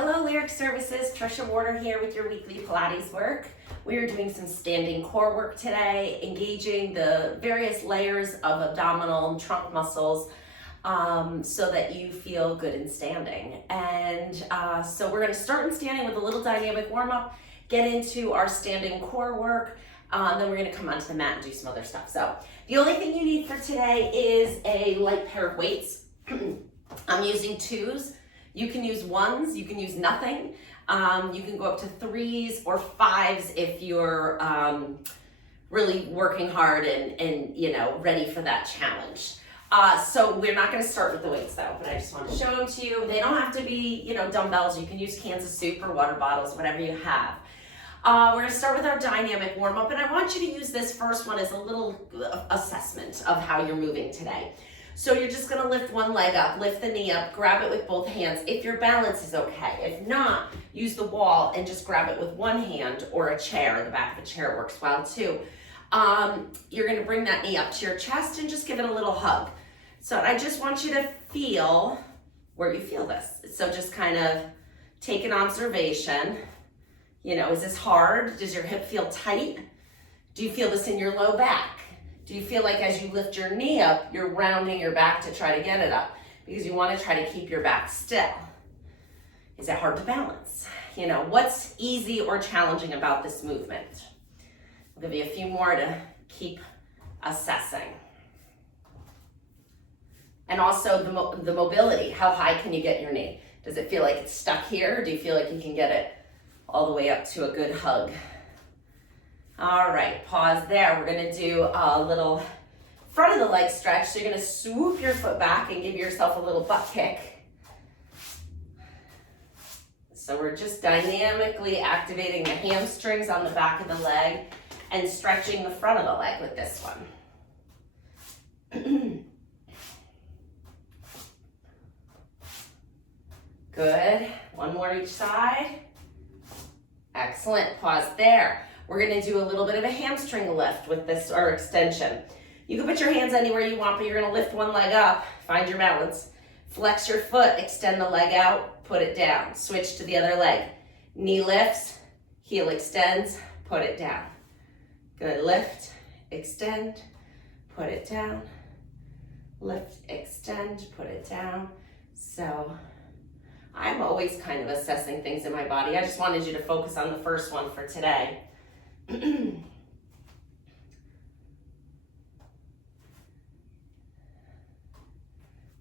Hello Lyric Services, Trisha Warner here with your weekly Pilates work. We are doing some standing core work today, engaging the various layers of abdominal and trunk muscles so that you feel good in standing. And so we're going to start in standing with a little dynamic warm-up, get into our standing core work, then we're going to come onto the mat and do some other stuff. So the only thing you need for today is a light pair of weights. I'm using 2s. You can use 1s, you can use nothing. You can go up to 3s or 5s if you're really working hard and ready for that challenge. So we're not going to start with the weights though, but I just want to show them to you. They don't have to be, dumbbells. You can use cans of soup or water bottles, whatever you have. We're going to start with our dynamic warm-up, and I want you to use this first one as a little assessment of how you're moving today. So you're just gonna lift one leg up, lift the knee up, grab it with both hands if your balance is okay. If not, use the wall and just grab it with one hand or a chair. The back of a chair works well too. You're gonna bring that knee up to your chest and just give it a little hug. So I just want you to feel where you feel this. So just kind of take an observation. Is this hard? Does your hip feel tight? Do you feel this in your low back? Do you feel like as you lift your knee up, you're rounding your back to try to get it up? Because you want to try to keep your back still. Is it hard to balance? What's easy or challenging about this movement? I'll give you a few more to keep assessing. And also the mobility. How high can you get your knee? Does it feel like it's stuck here? Or do you feel like you can get it all the way up to a good hug? All right, pause there. We're gonna do a little front of the leg stretch. So you're gonna swoop your foot back and give yourself a little butt kick. So we're just dynamically activating the hamstrings on the back of the leg and stretching the front of the leg with this one. Good, one more each side. Excellent, pause there. We're gonna do a little bit of a hamstring lift with this, or extension. You can put your hands anywhere you want, but you're gonna lift one leg up, find your balance. Flex your foot, extend the leg out, put it down. Switch to the other leg. Knee lifts, heel extends, put it down. Good, lift, extend, put it down. Lift, extend, put it down. So I'm always kind of assessing things in my body. I just wanted you to focus on the first one for today.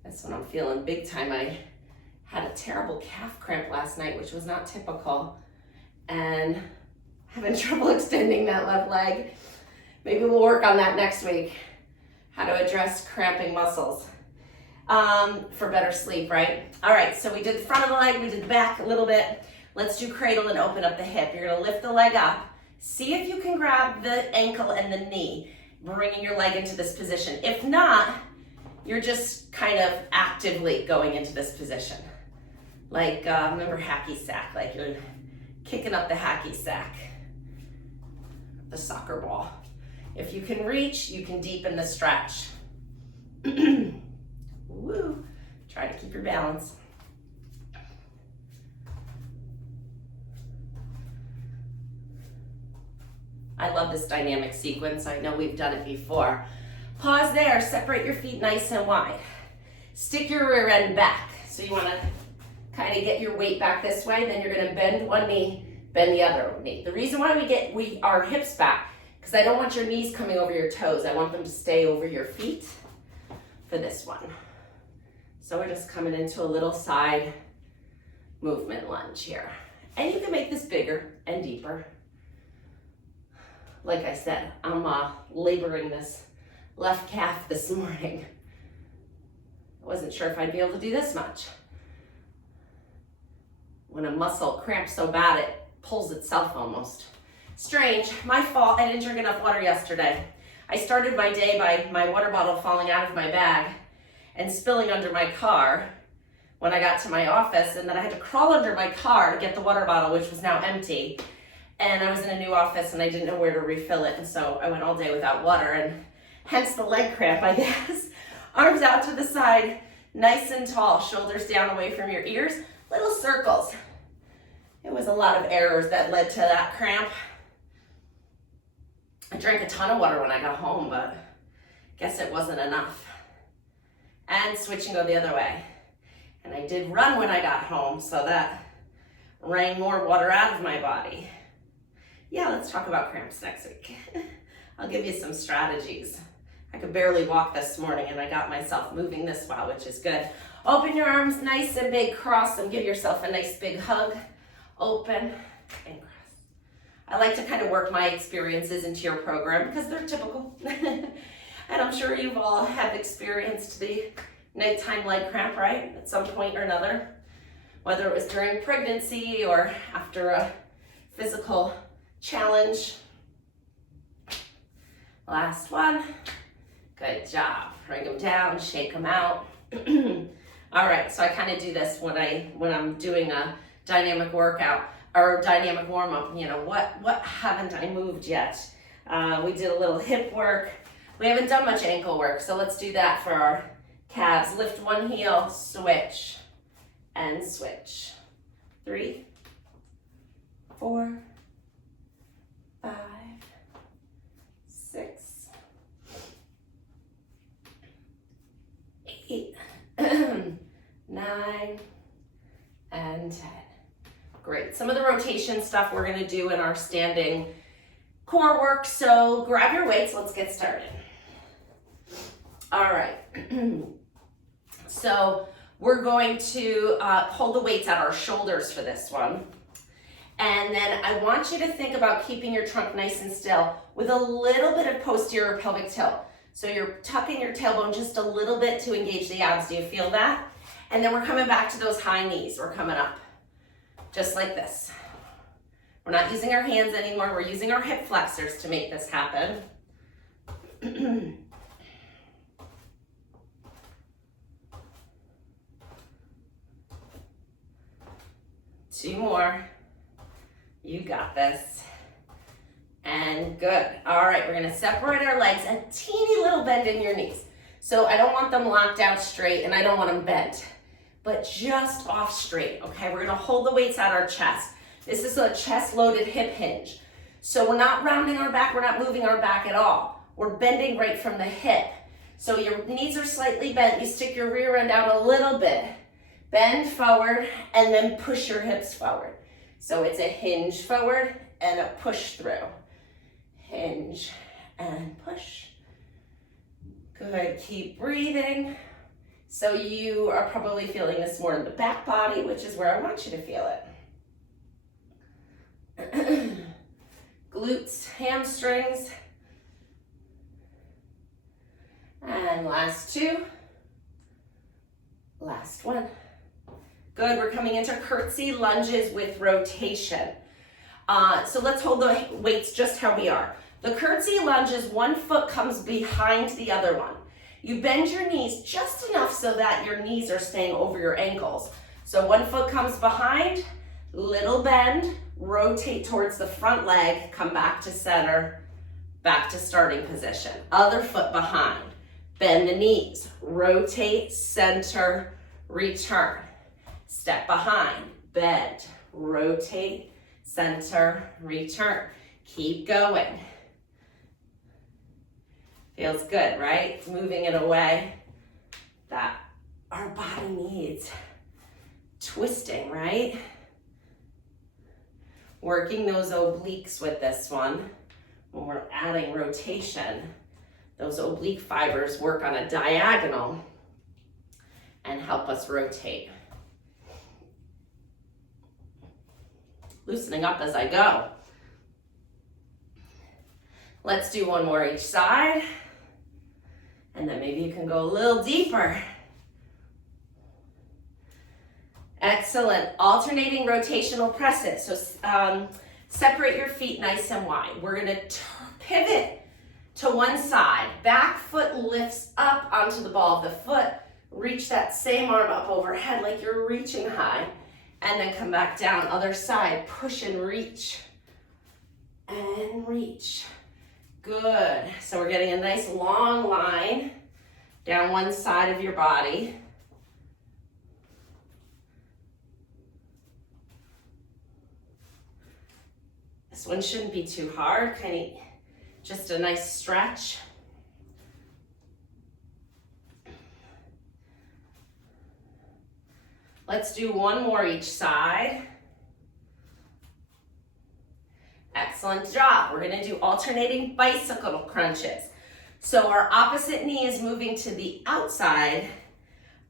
That's when I'm feeling big time. I had a terrible calf cramp last night, which was not typical, and having trouble extending that left leg. Maybe we'll work on that next week, how to address cramping muscles for better sleep, right? All right, so we did the front of the leg, we did the back a little bit. Let's do cradle and open up the hip. You're gonna lift the leg up. See if you can grab the ankle and the knee, bringing your leg into this position. If not, you're just kind of actively going into this position. Like, remember hacky sack, like you're kicking up the hacky sack, the soccer ball. If you can reach, you can deepen the stretch. Woo. Try to keep your balance. I love this dynamic sequence. I know we've done it before. Pause there, separate your feet nice and wide. Stick your rear end back. So you wanna kind of get your weight back this way, then you're gonna bend one knee, bend the other knee. The reason why we get our hips back, because I don't want your knees coming over your toes. I want them to stay over your feet for this one. So we're just coming into a little side movement lunge here. And you can make this bigger and deeper. Like I said, I'm laboring this left calf this morning. I wasn't sure if I'd be able to do this much. When a muscle cramps so bad, it pulls itself almost. Strange, my fault, I didn't drink enough water yesterday. I started my day by my water bottle falling out of my bag and spilling under my car when I got to my office, and then I had to crawl under my car to get the water bottle, which was now empty. And I was in a new office and I didn't know where to refill it, and so I went all day without water, and hence the leg cramp, I guess. Arms out to the side, nice and tall, shoulders down away from your ears, little circles. It was a lot of errors that led to that cramp. I drank a ton of water when I got home, but guess it wasn't enough. And switch and go the other way. And I did run when I got home, so that wrung more water out of my body. Yeah, let's talk about cramps next week. I'll give you some strategies. I could barely walk this morning and I got myself moving this while, which is good. Open your arms nice and big, cross them, give yourself a nice big hug. Open and cross. I like to kind of work my experiences into your program because they're typical. And I'm sure you've all have experienced the nighttime leg cramp, right? At some point or another, whether it was during pregnancy or after a physical challenge. Last one. Good job. Bring them down, shake them out. All right, so I kind of do this when I'm doing a dynamic workout or dynamic warm-up. You know, what haven't I moved yet? We did a little hip work. We haven't done much ankle work, so let's do that for our calves. Lift one heel, switch, and switch. 3, 4, 5, 6, 8, 9, and 10. Great. Some of the rotation stuff we're going to do in our standing core work, so grab your weights. Let's get started. All right. So we're going to hold the weights at our shoulders for this one. And then I want you to think about keeping your trunk nice and still with a little bit of posterior pelvic tilt. So you're tucking your tailbone just a little bit to engage the abs. Do you feel that? And then we're coming back to those high knees. We're coming up just like this. We're not using our hands anymore. We're using our hip flexors to make this happen. 2 more. You got this. And good. All right, we're gonna separate our legs, a teeny little bend in your knees. So I don't want them locked out straight and I don't want them bent, but just off straight, okay? We're gonna hold the weights at our chest. This is a chest loaded hip hinge. So we're not rounding our back, we're not moving our back at all. We're bending right from the hip. So your knees are slightly bent, you stick your rear end out a little bit, bend forward, and then push your hips forward. So it's a hinge forward and a push through. Hinge and push. Good, keep breathing. So you are probably feeling this more in the back body, which is where I want you to feel it. Glutes, hamstrings. And last 2. Last one. Good, we're coming into curtsy lunges with rotation. So let's hold the weights just how we are. The curtsy lunges, one foot comes behind the other one. You bend your knees just enough so that your knees are staying over your ankles. So one foot comes behind, little bend, rotate towards the front leg, come back to center, back to starting position. Other foot behind, bend the knees, rotate, center, return. Step behind, bend, rotate, center, return. Keep going. Feels good, right? Moving in a way that our body needs. Twisting, right? Working those obliques with this one. When we're adding rotation, those oblique fibers work on a diagonal and help us rotate. Loosening up as I go. Let's do one more each side. And then maybe you can go a little deeper. Excellent. Alternating rotational presses. So separate your feet nice and wide. We're going to pivot to one side. Back foot lifts up onto the ball of the foot. Reach that same arm up overhead like you're reaching high. And then come back down. Other side. Push and reach. And reach. Good. So we're getting a nice long line down one side of your body. This one shouldn't be too hard, kind of just a nice stretch. Let's do one more each side. Excellent job. We're gonna do alternating bicycle crunches. So our opposite knee is moving to the outside,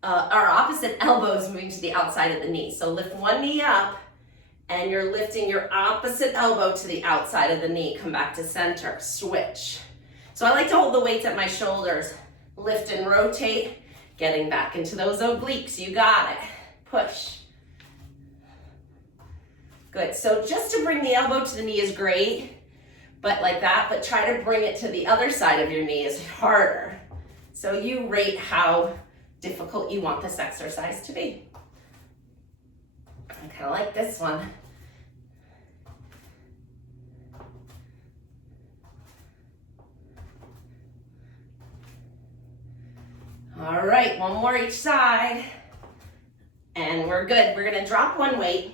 our opposite elbow is moving to the outside of the knee. So lift one knee up and you're lifting your opposite elbow to the outside of the knee. Come back to center, switch. So I like to hold the weights at my shoulders. Lift and rotate, getting back into those obliques. You got it. Push. Good. So just to bring the elbow to the knee is great, but like that, but try to bring it to the other side of your knee is harder. So you rate how difficult you want this exercise to be. I kind of like this one. All right, one more each side. And we're good. We're gonna drop one weight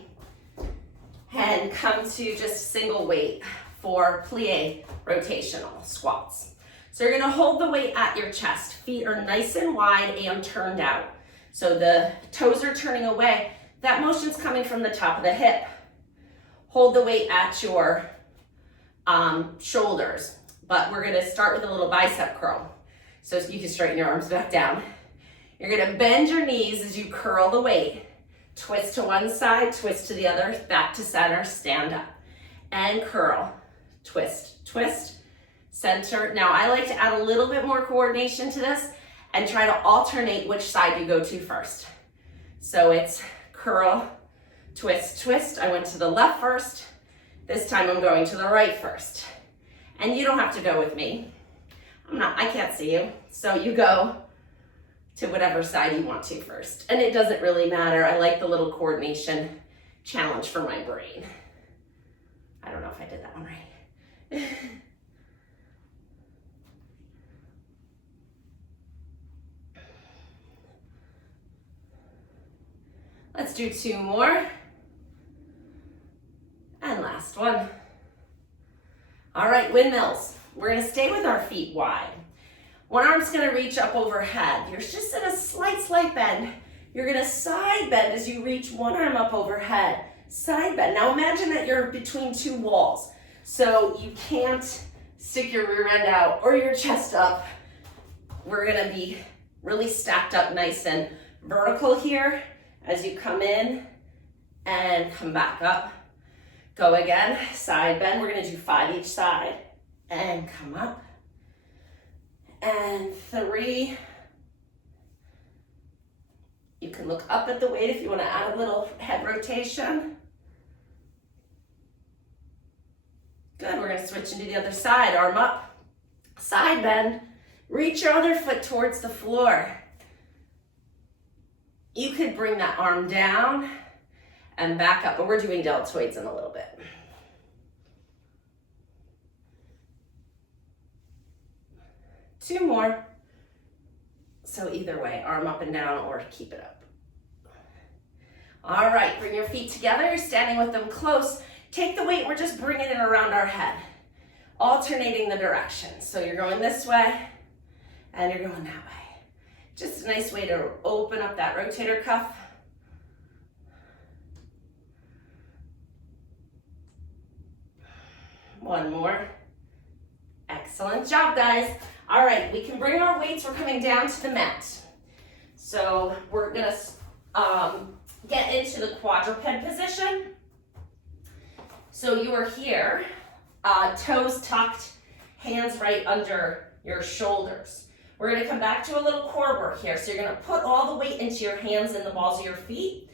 and come to just single weight for plie rotational squats. So you're gonna hold the weight at your chest. Feet are nice and wide and turned out. So the toes are turning away. That motion's coming from the top of the hip. Hold the weight at your shoulders, but we're gonna start with a little bicep curl. So you can straighten your arms back down. You're gonna bend your knees as you curl the weight. Twist to one side, twist to the other, back to center, stand up. And curl, twist, twist, center. Now I like to add a little bit more coordination to this and try to alternate which side you go to first. So it's curl, twist, twist. I went to the left first. This time I'm going to the right first. And you don't have to go with me. I can't see you. So you go to whatever side you want to first. And it doesn't really matter. I like the little coordination challenge for my brain. I don't know if I did that one right. Let's do two more. And last one. All right, windmills. We're gonna stay with our feet wide. One arm's gonna reach up overhead. You're just in a slight bend. You're gonna side bend as you reach one arm up overhead. Side bend. Now imagine that you're between two walls. So you can't stick your rear end out or your chest up. We're gonna be really stacked up nice and vertical here as you come in and come back up. Go again, side bend. We're gonna do 5 each side. And come up. And 3. You can look up at the weight if you want to add a little head rotation. Good, we're going to switch into the other side. Arm up, side bend. Reach your other foot towards the floor. You could bring that arm down and back up, but we're doing deltoids in a little bit. Two more. So either way, arm up and down or keep it up. All right, bring your feet together. You're standing with them close. Take the weight, we're just bringing it around our head, alternating the direction. So you're going this way and you're going that way. Just a nice way to open up that rotator cuff. One more. Excellent job, guys. All right, we can bring our weights. We're coming down to the mat. So we're gonna get into the quadruped position. So you are here, toes tucked, hands right under your shoulders. We're gonna come back to a little core work here. So you're gonna put all the weight into your hands and the balls of your feet.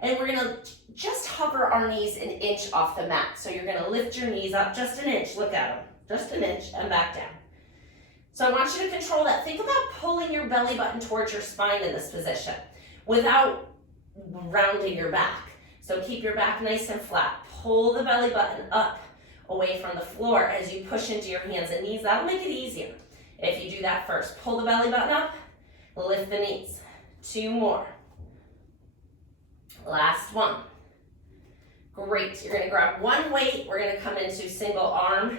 And we're gonna just hover our knees an inch off the mat. So you're gonna lift your knees up just an inch, look at them, just an inch and back down. So I want you to control that. Think about pulling your belly button towards your spine in this position without rounding your back. So keep your back nice and flat. Pull the belly button up away from the floor as you push into your hands and knees. That'll make it easier if you do that first. Pull the belly button up, lift the knees. 2 more. Last one. Great, you're gonna grab one weight, we're gonna come into single arm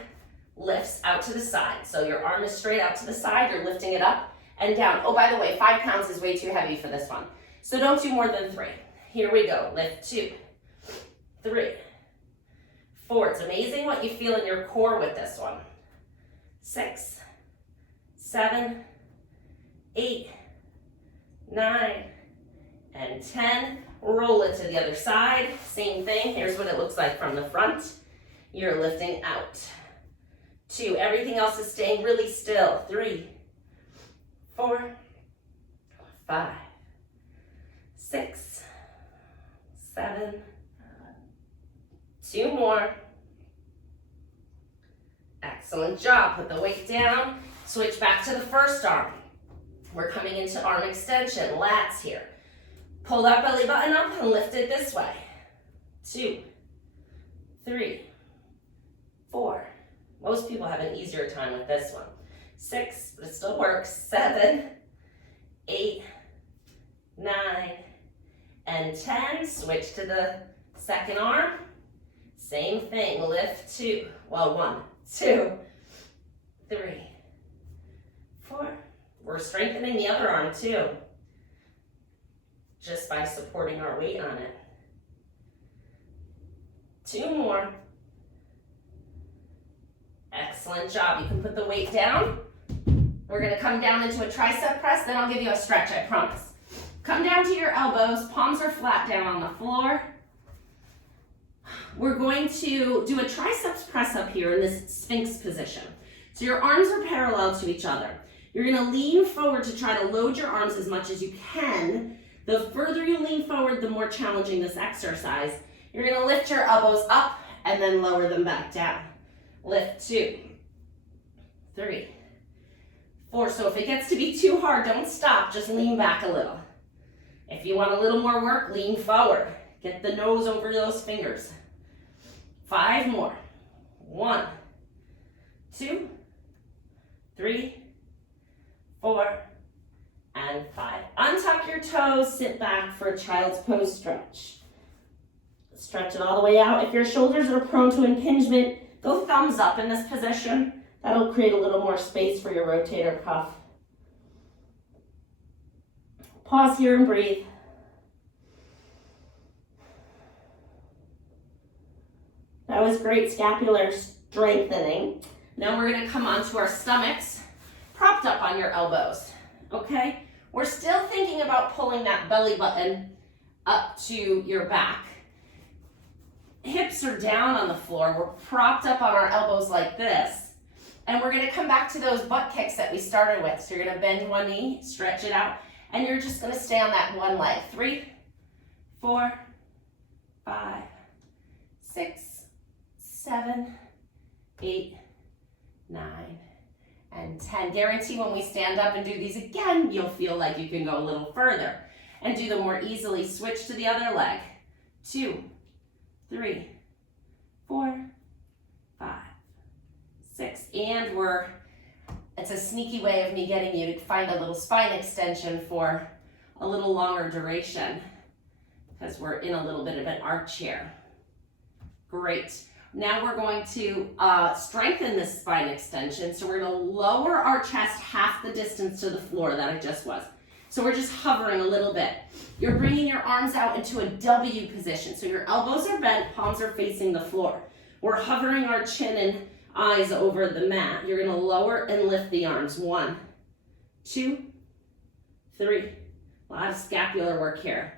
lifts out to the side. So your arm is straight out to the side, you're lifting it up and down. Oh, by the way, 5 pounds is way too heavy for this one. So don't do more than 3. Here we go, lift 2, 3, 4. It's amazing what you feel in your core with this one. 6, 7, 8, 9, and 10. Roll it to the other side. Same thing. Here's what it looks like from the front. You're lifting out. 2. Everything else is staying really still. 3, 4, 5, 6, 7. 2 more. Excellent job. Put the weight down. Switch back to the first arm. We're coming into arm extension. Lats here. Pull that belly button up and lift it this way. 2, 3, 4. Most people have an easier time with this one. 6, but it still works. 7, 8, 9, and 10. Switch to the second arm. Same thing. Lift 2. Well, 1, 2, 3, 4. We're strengthening the other arm too, just by supporting our weight on it. 2 more. Excellent job. You can put the weight down. We're going to come down into a tricep press, then I'll give you a stretch, I promise. Come down to your elbows, palms are flat down on the floor. We're going to do a triceps press up here in this Sphinx position. So your arms are parallel to each other. You're going to lean forward to try to load your arms as much as you can. The further you lean forward, the more challenging this exercise. You're going to lift your elbows up and then lower them back down. Lift 2, 3, 4. So if it gets to be too hard, don't stop, just lean back a little. If you want a little more work, lean forward. Get the nose over those fingers. 5 more. 1, 2, 3, 4, and 5. Untuck your toes, sit back for a child's pose stretch. Stretch it all the way out. If your shoulders are prone to impingement, go thumbs up in this position. That'll create a little more space for your rotator cuff. Pause here and breathe. That was great scapular strengthening. Now we're going to come onto our stomachs, propped up on your elbows, okay? We're still thinking about pulling that belly button up to your back. Hips are down on the floor. We're propped up on our elbows like this. And we're going to come back to those butt kicks that we started with. So you're going to bend one knee, stretch it out, and you're just going to stay on that one leg. 3, 4, 5, 6, 7, 8, 9, and 10. Guarantee when we stand up and do these again, you'll feel like you can go a little further and do them more easily. Switch to the other leg. 2, 3, 4, 5, 6, and it's a sneaky way of me getting you to find a little spine extension for a little longer duration because we're in a little bit of an arch here. Great. Now we're going to strengthen this spine extension. So we're going to lower our chest half the distance to the floor that it just was. So we're just hovering a little bit. You're bringing your arms out into a W position. So your elbows are bent, palms are facing the floor. We're hovering our chin and eyes over the mat. You're going to lower and lift the arms. 1, 2, 3. A lot of scapular work here.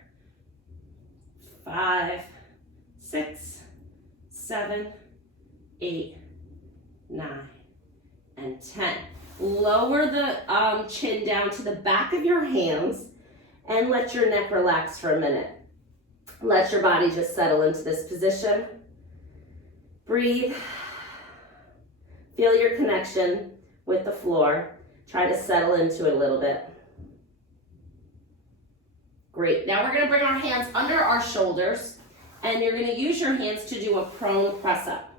5, 6, 7, 8, 9, and 10. Lower the chin down to the back of your hands and let your neck relax for a minute. Let your body just settle into this position. Breathe. Feel your connection with the floor. Try to settle into it a little bit. Great. Now we're going to bring our hands under our shoulders. And you're going to use your hands to do a prone press up.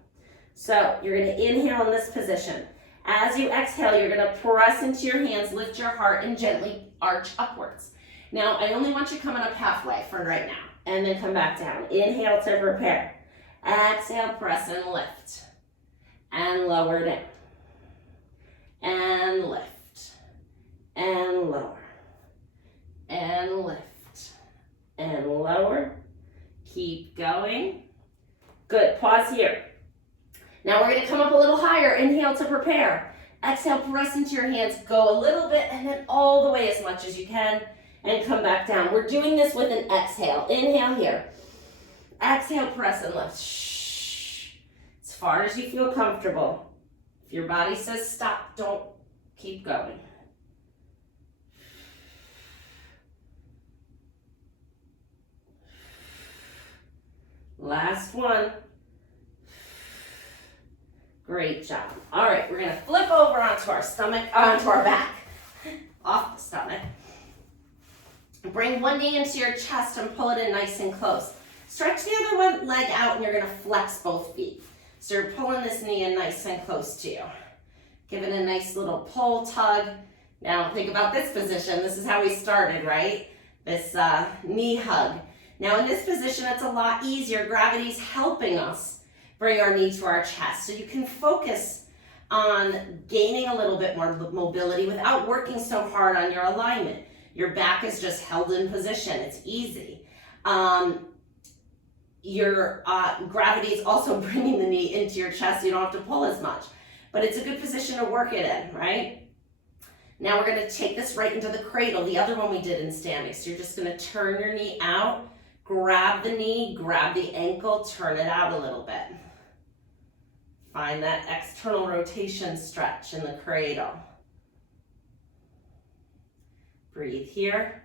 So you're going to inhale in this position. As you exhale, you're going to press into your hands, lift your heart, and gently arch upwards. Now, I only want you coming up halfway for right now, and then come back down. Inhale to prepare. Exhale, press and lift. And lower down. And lift. And lower. And lift. And lower. Keep going. Good, pause here. Now we're gonna come up a little higher. Inhale to prepare. Exhale, press into your hands. Go a little bit and then all the way as much as you can and come back down. We're doing this with an exhale. Inhale here. Exhale, press and lift. Shh. As far as you feel comfortable. If your body says stop, don't keep going. Last one. Great job. All right, we're gonna flip over onto our stomach, onto our back, off the stomach. Bring one knee into your chest and pull it in nice and close. Stretch the other one leg out and you're gonna flex both feet. So you're pulling this knee in nice and close to you. Give it a nice little pull, tug. Now think about this position. This is how we started, right? This knee hug. Now in this position, it's a lot easier. Gravity's helping us bring our knee to our chest. So you can focus on gaining a little bit more mobility without working so hard on your alignment. Your back is just held in position. It's easy. Your gravity is also bringing the knee into your chest, so you don't have to pull as much. But it's a good position to work it in, right? Now we're gonna take this right into the cradle, the other one we did in standing. So you're just gonna turn your knee out, grab the knee, grab the ankle, turn it out a little bit. Find that external rotation stretch in the cradle. Breathe here.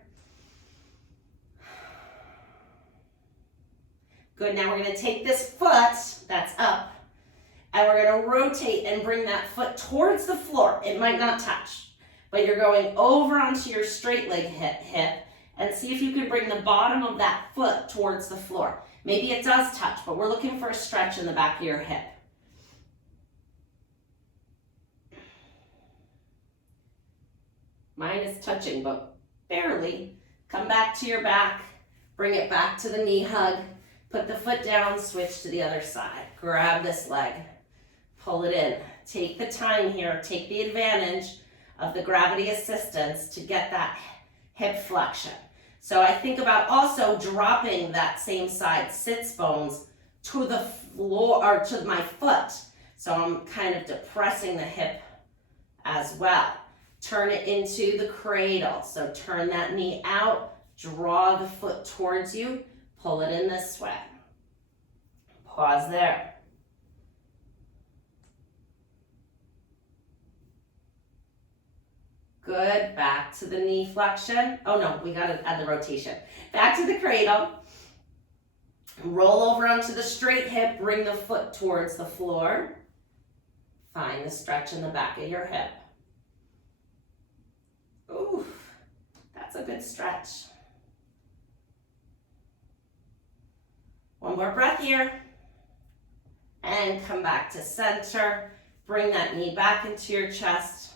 Good, now we're gonna take this foot that's up and we're gonna rotate and bring that foot towards the floor. It might not touch, but you're going over onto your straight leg hip and see if you can bring the bottom of that foot towards the floor. Maybe it does touch, but we're looking for a stretch in the back of your hip. Mine is touching, but barely. Come back to your back, bring it back to the knee hug, put the foot down, switch to the other side. Grab this leg, pull it in. Take the time here, take the advantage of the gravity assistance to get that hip flexion. So I think about also dropping that same side sits bones to the floor or to my foot. So I'm kind of depressing the hip as well. Turn it into the cradle. So turn that knee out, draw the foot towards you, pull it in this way. Pause there. Good, back to the knee flexion. Oh no, we gotta add the rotation. Back to the cradle. Roll over onto the straight hip, bring the foot towards the floor. Find the stretch in the back of your hip. Ooh, that's a good stretch. One more breath here. And come back to center. Bring that knee back into your chest.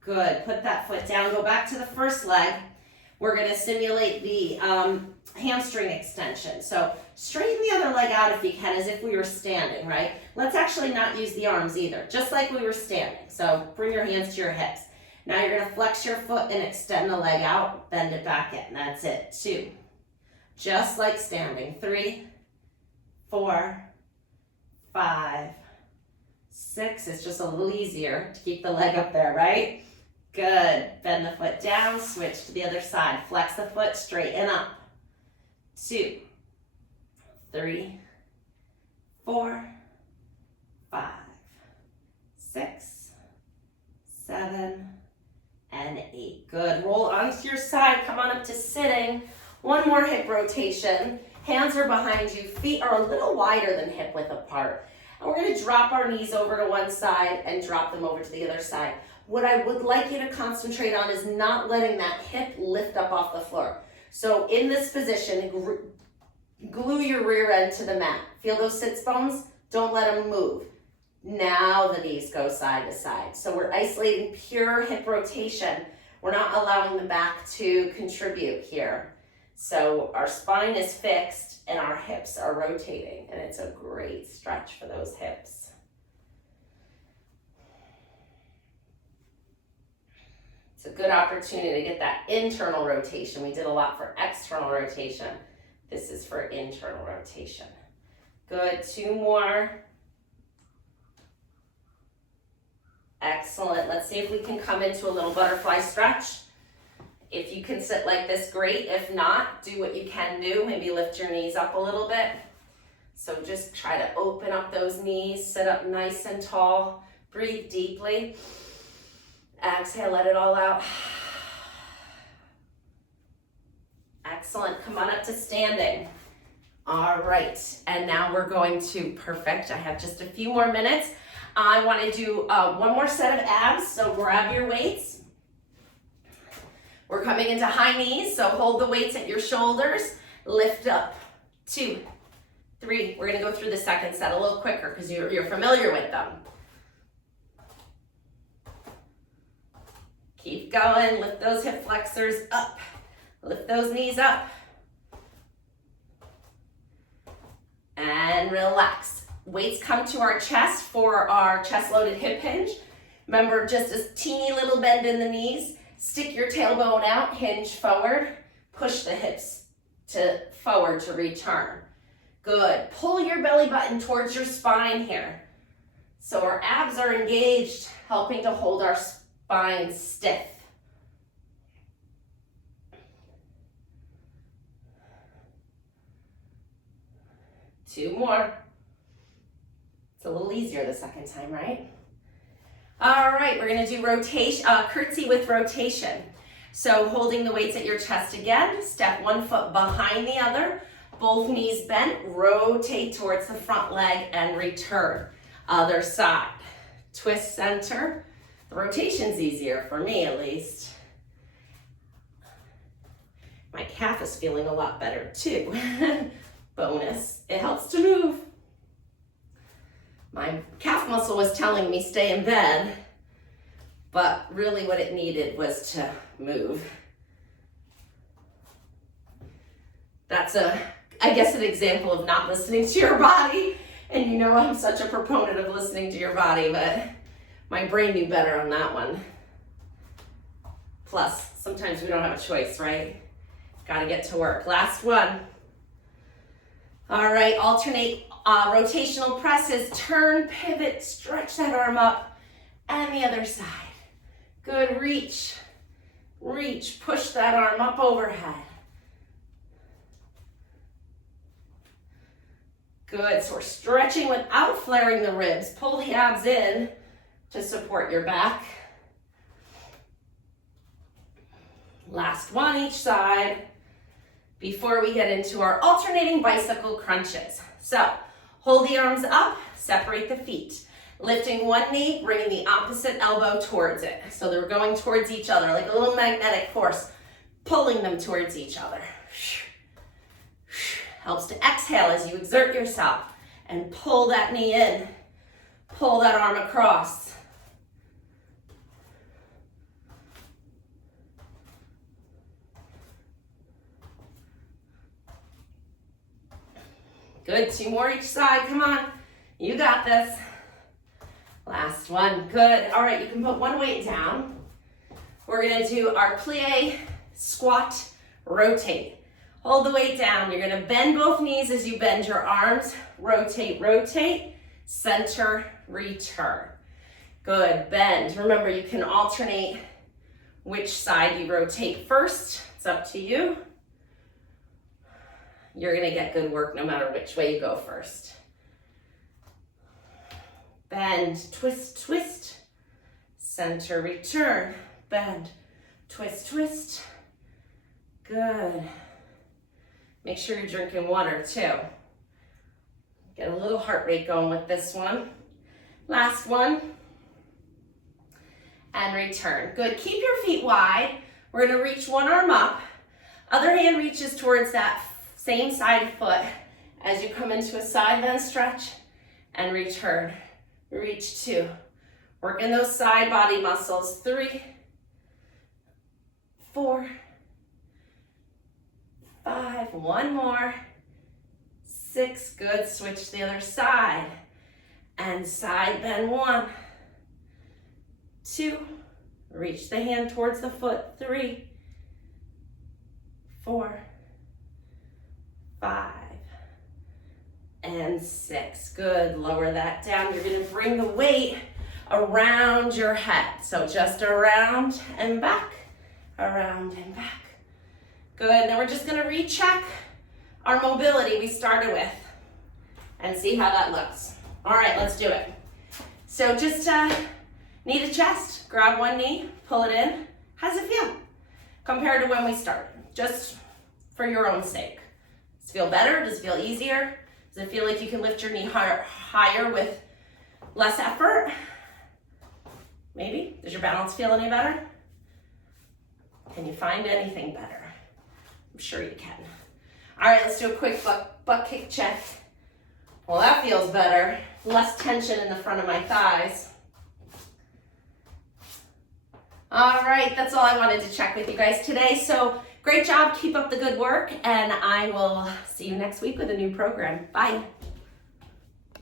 Good, put that foot down, go back to the first leg. We're gonna simulate the hamstring extension. So straighten the other leg out if you can, as if we were standing, right? Let's actually not use the arms either, just like we were standing. So bring your hands to your hips. Now you're gonna flex your foot and extend the leg out, bend it back in, that's it, 2. Just like standing, 3, 4, 5, 6, it's just a little easier to keep the leg up there, right? Good, bend the foot down, switch to the other side, flex the foot, straighten up. 2, 3, 4, 5, 6, 7, and 8. Good, roll onto your side, come on up to sitting. One more hip rotation. Hands are behind you, feet are a little wider than hip width apart. And we're gonna drop our knees over to one side and drop them over to the other side. What I would like you to concentrate on is not letting that hip lift up off the floor. So in this position, glue your rear end to the mat. Feel those sits bones? Don't let them move. Now the knees go side to side. So we're isolating pure hip rotation. We're not allowing the back to contribute here. So our spine is fixed and our hips are rotating, and it's a great stretch for those hips. It's a good opportunity to get that internal rotation. We did a lot for external rotation. This is for internal rotation. Good, 2 more. Excellent. Let's see if we can come into a little butterfly stretch. If you can sit like this, great. If not, do what you can do. Maybe lift your knees up a little bit. So just try to open up those knees, sit up nice and tall. Breathe deeply. Exhale, let it all out. Excellent. Come on up to standing. All right. And now we're going to, perfect. I have just a few more minutes. I want to do one more set of abs. So grab your weights. We're coming into high knees. So hold the weights at your shoulders. Lift up. 2, 3. We're going to go through the second set a little quicker because you're familiar with them. Keep going, lift those hip flexors up. Lift those knees up. And relax. Weights come to our chest for our chest loaded hip hinge. Remember, just a teeny little bend in the knees. Stick your tailbone out, hinge forward. Push the hips forward to return. Good. Pull your belly button towards your spine here. So our abs are engaged, helping to hold our spine stiff. Two more. It's a little easier the second time, right? All right, we're gonna do rotation, curtsy with rotation. So holding the weights at your chest again, step one foot behind the other, both knees bent, rotate towards the front leg and return. Other side, twist center. The rotation's easier for me at least. My calf is feeling a lot better too. Bonus, it helps to move. My calf muscle was telling me stay in bed, but really what it needed was to move. That's I guess an example of not listening to your body. And you know I'm such a proponent of listening to your body, but my brain knew better on that one. Plus, sometimes we don't have a choice, right? Gotta get to work. Last one. All right, alternate rotational presses. Turn, pivot, stretch that arm up, and the other side. Good, reach, reach, push that arm up overhead. Good, so we're stretching without flaring the ribs. Pull the abs in to support your back. Last one each side before we get into our alternating bicycle crunches. So hold the arms up, separate the feet. Lifting one knee, bringing the opposite elbow towards it. So they're going towards each other, like a little magnetic force, pulling them towards each other. Helps to exhale as you exert yourself and pull that knee in. Pull that arm across. Good, 2 more each side, come on. You got this. Last one, good. All right, you can put one weight down. We're gonna do our plie, squat, rotate. Hold the weight down. You're gonna bend both knees as you bend your arms. Rotate, rotate, center, return. Good, bend. Remember, you can alternate which side you rotate first. It's up to you. You're gonna get good work no matter which way you go first. Bend, twist, twist, center, return, bend, twist, twist. Good. Make sure you're drinking water too. Get a little heart rate going with this one. Last one. And return. Good, keep your feet wide. We're gonna reach one arm up. Other hand reaches towards that same side foot as you come into a side bend stretch and return. Reach 2. Working those side body muscles. 3, 4, 5, one more, 6, good, switch to the other side, and side bend, 1, 2, reach the hand towards the foot, 3, 4, 5, and 6, good, lower that down. You're gonna bring the weight around your head, so just around and back, around and back. Good, then we're just gonna recheck our mobility we started with and see how that looks. All right, let's do it. So just knee to chest, grab one knee, pull it in. How's it feel compared to when we started? Just for your own sake. Does it feel better? Does it feel easier? Does it feel like you can lift your knee higher with less effort? Maybe. Does your balance feel any better? Can you find anything better? I'm sure you can. All right, let's do a quick butt kick check. Well, that feels better. Less tension in the front of my thighs. All right, that's all I wanted to check with you guys today. So great job, keep up the good work, and I will see you next week with a new program. Bye.